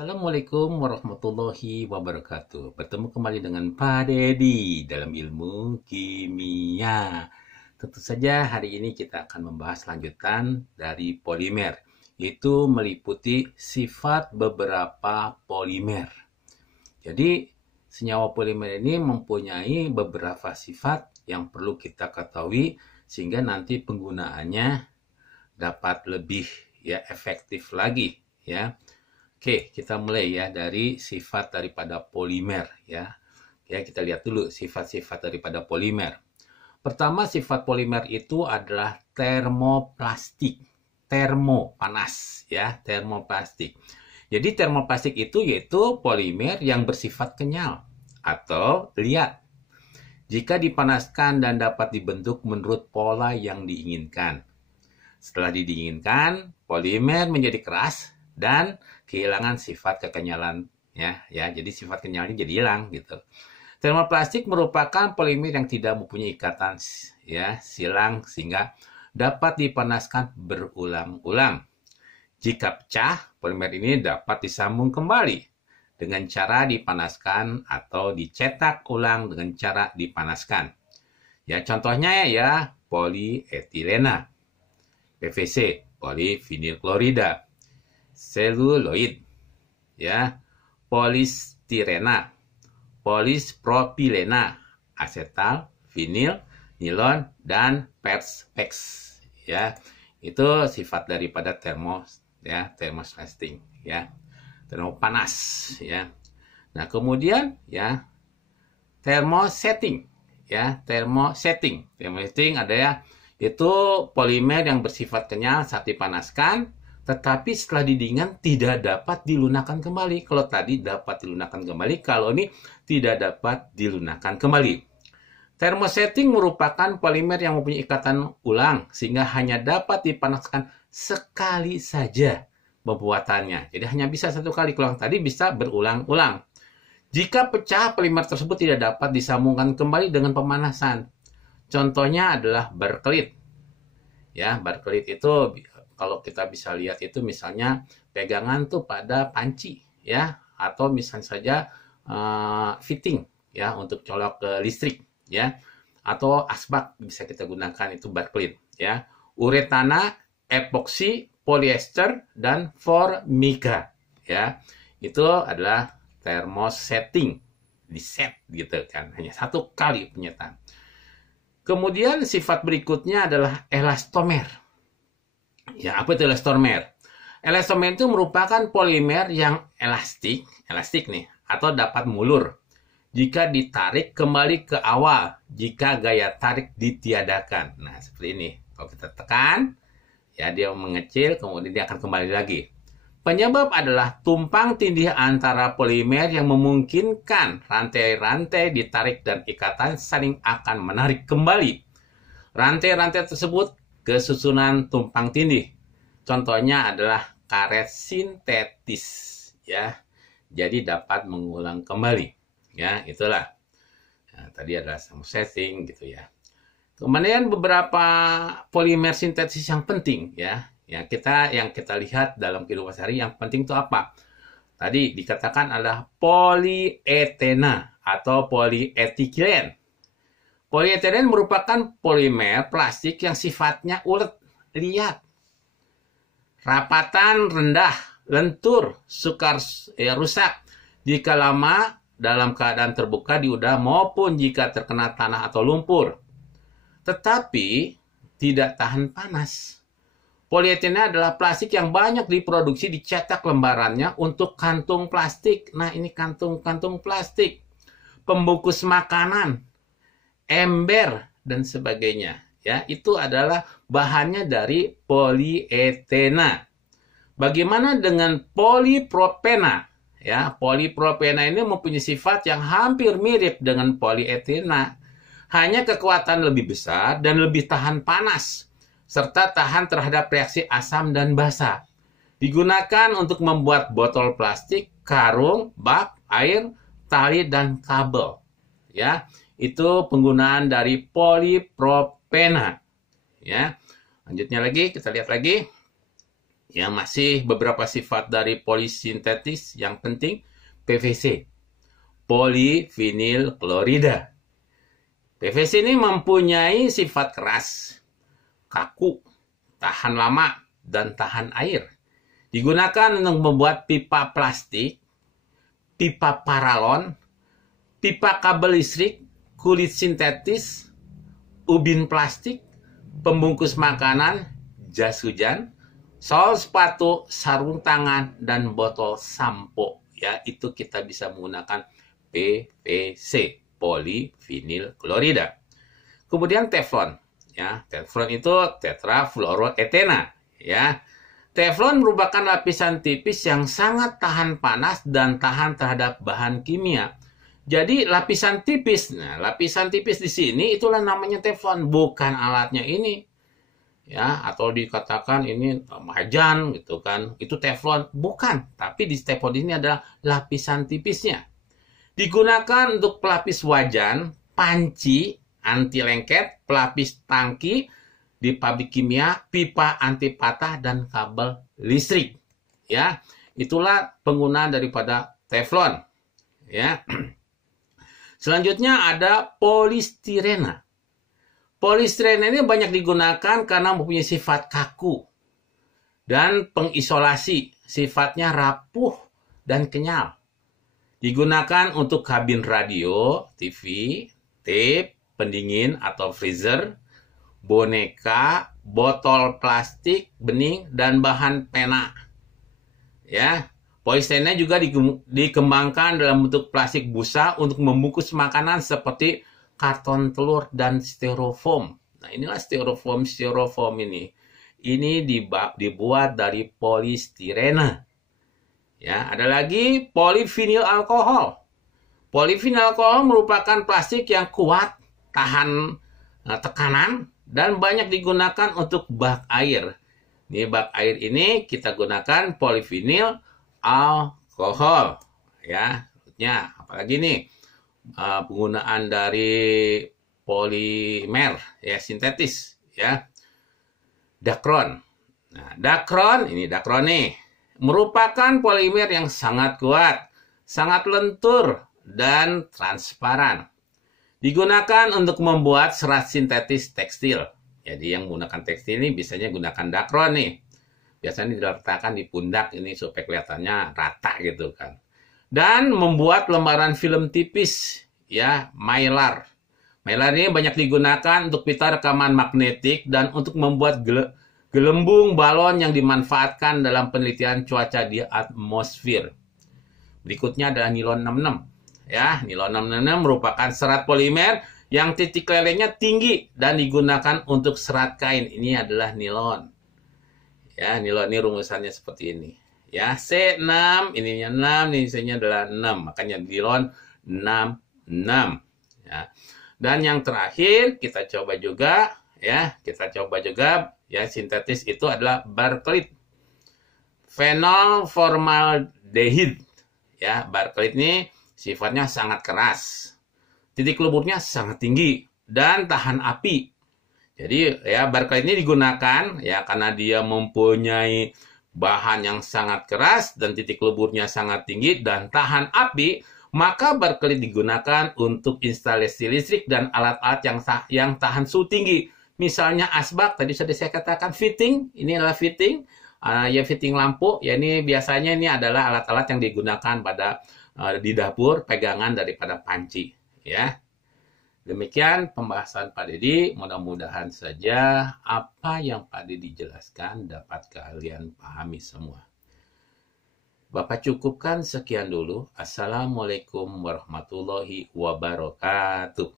Assalamualaikum warahmatullahi wabarakatuh. Bertemu kembali dengan Pak Dedi dalam ilmu kimia. Tentu saja hari ini kita akan membahas lanjutan dari polimer, yaitu meliputi sifat beberapa polimer. Jadi, senyawa polimer ini mempunyai beberapa sifat yang perlu kita ketahui sehingga nanti penggunaannya dapat lebih efektif lagi ya. Oke, kita mulai ya dari sifat daripada polimer ya. Ya, kita lihat dulu sifat-sifat daripada polimer. Pertama, sifat polimer itu adalah termoplastik. Termo, panas ya, termoplastik. Jadi termoplastik itu yaitu polimer yang bersifat kenyal atau liat. Jika dipanaskan dan dapat dibentuk menurut pola yang diinginkan. Setelah didinginkan, polimer menjadi keras dan kehilangan sifat kekenyalan ya. Jadi sifat kenyalnya jadi hilang gitu. Termoplastik merupakan polimer yang tidak mempunyai ikatan silang sehingga dapat dipanaskan berulang-ulang. Jika pecah, polimer ini dapat disambung kembali dengan cara dipanaskan atau dicetak ulang dengan cara dipanaskan. Ya, contohnya ya polietilena, PVC, polivinilklorida, seluloid, ya, polistirena, polispropilena, asetal, vinil, nilon, dan perspex. Ya, itu sifat daripada termoplastik ya, termopanas ya. Nah, kemudian ya termosetting ada ya, itu polimer yang bersifat kenyal saat dipanaskan tetapi setelah didinginkan tidak dapat dilunakkan kembali. Kalau tadi dapat dilunakkan kembali, kalau ini tidak dapat dilunakkan kembali. Termosetting merupakan polimer yang mempunyai ikatan ulang sehingga hanya dapat dipanaskan sekali saja pembuatannya. Jadi hanya bisa satu kali, kalau yang tadi bisa berulang-ulang. Jika pecah, polimer tersebut tidak dapat disambungkan kembali dengan pemanasan. Contohnya adalah berkelit. Ya, berkelit itu kalau kita bisa lihat itu misalnya pegangan tuh pada panci ya, atau misalnya saja fitting ya untuk colok ke listrik ya, atau asbak bisa kita gunakan itu berkelit ya. Uretana, epoksi, polyester, dan formica ya, itu adalah termosetting, di set gitu kan, hanya satu kali penyetan. Kemudian sifat berikutnya adalah elastomer. Ya, apa itu elastomer? Elastomer itu merupakan polimer yang elastik nih, atau dapat mulur jika ditarik kembali ke awal jika gaya tarik ditiadakan. Nah, seperti ini. Kalau kita tekan, ya dia mengecil, kemudian dia akan kembali lagi. Penyebab adalah tumpang tindih antara polimer yang memungkinkan rantai-rantai ditarik dan ikatan saling akan menarik kembali. Rantai-rantai tersebut kesusunan tumpang tindih. Contohnya adalah karet sintetis ya. Jadi dapat mengulang kembali. Ya, itulah. Nah, tadi adalah setting gitu ya. Kemudian beberapa polimer sintetis yang penting ya. Yang kita lihat dalam kehidupan sehari yang penting itu apa? Tadi dikatakan adalah polietena atau polyethylene. Polyethylene merupakan polimer plastik yang sifatnya ulet, liat, rapatan rendah, lentur, sukar rusak jika lama dalam keadaan terbuka di udara maupun jika terkena tanah atau lumpur. Tetapi tidak tahan panas. Polietilen adalah plastik yang banyak diproduksi dicetak lembarannya untuk kantung plastik. Nah, ini kantung-kantung plastik, pembungkus makanan, ember, dan sebagainya. Ya, itu adalah bahannya dari polietena. Bagaimana dengan polipropena? Ya, polipropena ini mempunyai sifat yang hampir mirip dengan polietena. Hanya kekuatan lebih besar dan lebih tahan panas, serta tahan terhadap reaksi asam dan basa. Digunakan untuk membuat botol plastik, karung, bak, air, tali, dan kabel. Ya, itu penggunaan dari polipropena. Ya, lanjutnya lagi, kita lihat lagi. Ya, masih beberapa sifat dari polisintetis yang penting. PVC, polyvinyl klorida. PVC ini mempunyai sifat keras, kaku, tahan lama, dan tahan air. Digunakan untuk membuat pipa plastik, pipa paralon, pipa kabel listrik, kulit sintetis, ubin plastik, pembungkus makanan, jas hujan, sol sepatu, sarung tangan, dan botol sampo. Ya, itu kita bisa menggunakan PVC, polyvinyl klorida. Kemudian teflon. Ya, teflon itu tetrafluoroetena. Ya, teflon merupakan lapisan tipis yang sangat tahan panas dan tahan terhadap bahan kimia. Jadi lapisan tipis. Nah, lapisan tipis di sini itulah namanya teflon, bukan alatnya ini. Ya, atau dikatakan ini majan gitu kan. Itu teflon, bukan. Tapi di teflon ini adalah lapisan tipisnya. Digunakan untuk pelapis wajan, panci, anti lengket, pelapis tangki di pabrik kimia, pipa anti patah, dan kabel listrik. Ya, itulah penggunaan daripada teflon. Ya. Selanjutnya ada polistirena. Polistirena ini banyak digunakan karena mempunyai sifat kaku dan pengisolasi, sifatnya rapuh dan kenyal. Digunakan untuk kabin radio, TV, tape, pendingin atau freezer, boneka, botol plastik, bening, dan bahan pena. Ya, polistirena juga dikembangkan dalam bentuk plastik busa untuk membungkus makanan seperti karton telur dan styrofoam. Nah, inilah styrofoam ini. Ini dibuat dari polistirena. Ya, ada lagi polyvinyl alkohol. Polyvinyl alkohol merupakan plastik yang kuat, tahan tekanan, dan banyak digunakan untuk bak air. Ini bak air ini kita gunakan polyvinyl alkohol. Ya, apalagi nih penggunaan dari polimer ya sintetis ya. Dacron. Nah, dacron nih merupakan polimer yang sangat kuat, sangat lentur dan transparan. Digunakan untuk membuat serat sintetis tekstil. Jadi yang menggunakan tekstil ini biasanya gunakan dacron nih. Biasanya diletakkan di pundak ini supaya kelihatannya rata gitu kan. Dan membuat lembaran film tipis, ya, mylar. Mylar ini banyak digunakan untuk pita rekaman magnetik dan untuk membuat gelembung balon yang dimanfaatkan dalam penelitian cuaca di atmosfer. Berikutnya adalah nilon 66. Ya, nilon 66 merupakan serat polimer yang titik lelehnya tinggi dan digunakan untuk serat kain. Ini adalah nilon. Ya, nilon ini rumusannya seperti ini. Ya, C6, ininya 6, ininya adalah 6. Makanya nilon 66. Ya. Dan yang terakhir kita coba juga ya sintetis itu adalah barclay. Fenol formaldehid. Ya, barclay ini sifatnya sangat keras. Titik leburnya sangat tinggi dan tahan api. Jadi ya barclay ini digunakan ya karena dia mempunyai bahan yang sangat keras dan titik leburnya sangat tinggi dan tahan api, maka barclay digunakan untuk instalasi listrik dan alat-alat yang tahan suhu tinggi. Misalnya asbak, tadi sudah saya katakan fitting, ini adalah fitting, ya fitting lampu, ya ini biasanya ini adalah alat-alat yang digunakan pada di dapur, pegangan daripada panci, ya. Demikian pembahasan Pak Dedi, mudah-mudahan saja apa yang Pak Dedi jelaskan dapat kalian pahami semua. Bapak cukupkan sekian dulu. Assalamualaikum warahmatullahi wabarakatuh.